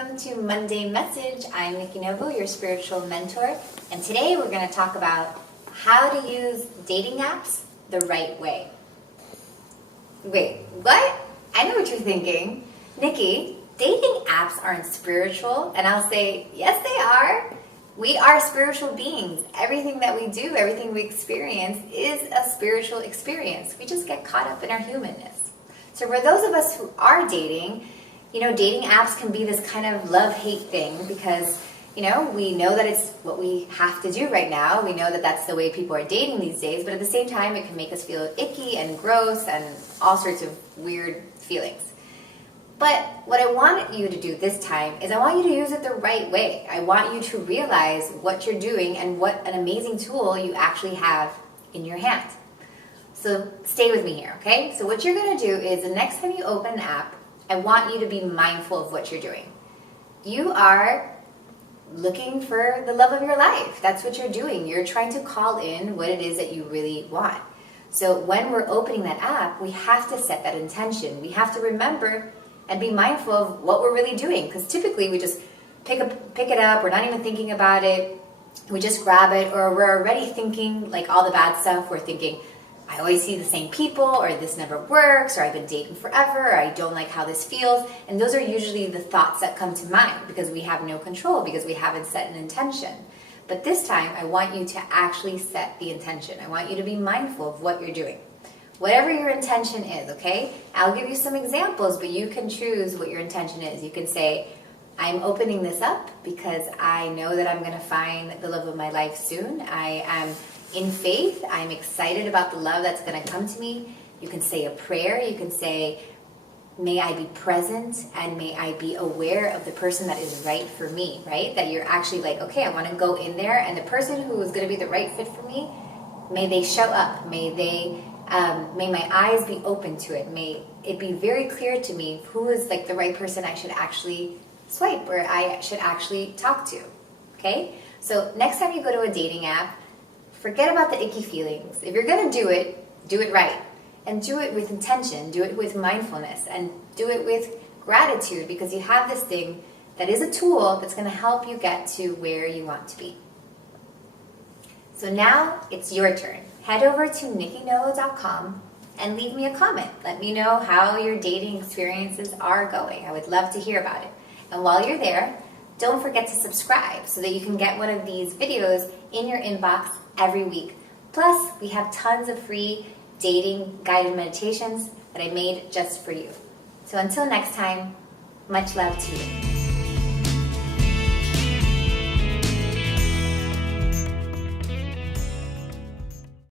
welcome to Monday Message. I'm Nikki Novo, your spiritual mentor, and today we're going to talk about how to use dating apps the right way. Wait, what? I know what you're thinking. Nikki, dating apps aren't spiritual, and I'll say, yes they are. We are spiritual beings. Everything that we do, everything we experience is a spiritual experience. We just get caught up in our humanness. So for those of us who are dating, dating apps can be this kind of love-hate thing because, we know that it's what we have to do right now. We know that that's the way people are dating these days, but at the same time, it can make us feel icky and gross and all sorts of weird feelings. But what I want you to do this time is I want you to use it the right way. I want you to realize what you're doing and what an amazing tool you actually have in your hand. So stay with me here, okay? So what you're going to do is the next time you open an app, I want you to be mindful of what you're doing. You are looking for the love of your life. That's what you're doing. You're trying to call in what it is that you really want. So when we're opening that app, we have to set that intention. We have to remember and be mindful of what we're really doing. Because typically we just pick it up, we're not even thinking about it, we just grab it, or we're already thinking like all the bad stuff. We're thinking, I always see the same people, or this never works, or I've been dating forever, or I don't like how this feels. And those are usually the thoughts that come to mind because we have no control, because we haven't set an intention. But this time, I want you to actually set the intention. I want you to be mindful of what you're doing. Whatever your intention is, okay? I'll give you some examples, but you can choose what your intention is. You can say, I'm opening this up because I know that I'm going to find the love of my life soon. I am in faith. I'm excited about the love that's going to come to me. You can say a prayer. You can say, may I be present and may I be aware of the person that is right for me, right? That you're actually like, okay, I want to go in there, and the person who is going to be the right fit for me, may they show up. May my eyes be open to it. May it be very clear to me who is like the right person I should actually swipe or I should actually talk to, okay? So next time you go to a dating app, forget about the icky feelings. If you're going to do it right. And do it with intention, do it with mindfulness, and do it with gratitude, because you have this thing that is a tool that's going to help you get to where you want to be. So now it's your turn. Head over to nikkinovo.com and leave me a comment. Let me know how your dating experiences are going. I would love to hear about it. And while you're there, don't forget to subscribe so that you can get one of these videos in your inbox every week. Plus, we have tons of free dating guided meditations that I made just for you. So until next time, much love to you.